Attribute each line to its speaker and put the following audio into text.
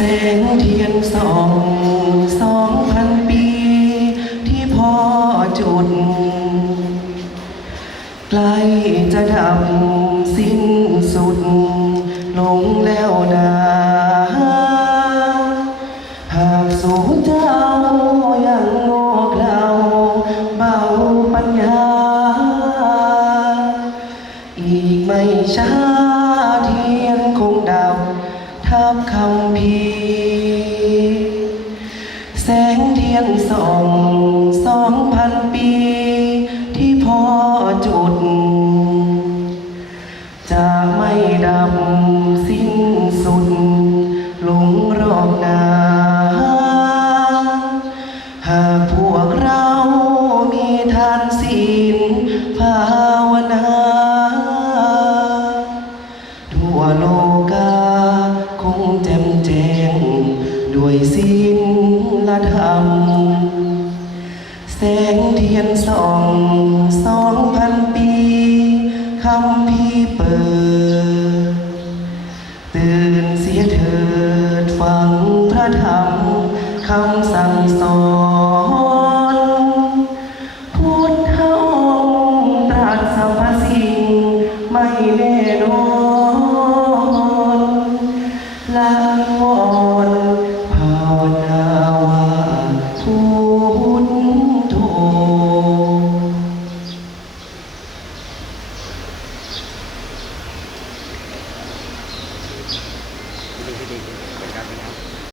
Speaker 1: แสงเทียนสองสองพันปี ที่พ่อจุด ใกล้จะดำสิ้นสุด ลงแล้วนาหากสู่เจ้ายังโง่เขลาเบาปัญญา อีกไม่ช้าเทียนคงดั บทับคำพีแสงเทียนส่องสองพันปี ที่พ่อจุด จะไม่ดำสิ้นสุด หลงรอบนา หากพวกเรา แจ่มแจ้ง ด้วยสิ้ละธรรม แสงเทียนส่องสองพันปีคำพี่เปิด ตื่นเสียเถิดฟังพระธรรมคำสั่งสอนพุทธองค์ตรัสสรรพสิ่งไม่แน่นอน
Speaker 2: ดีที่ดีเป็
Speaker 1: นารเป็นครั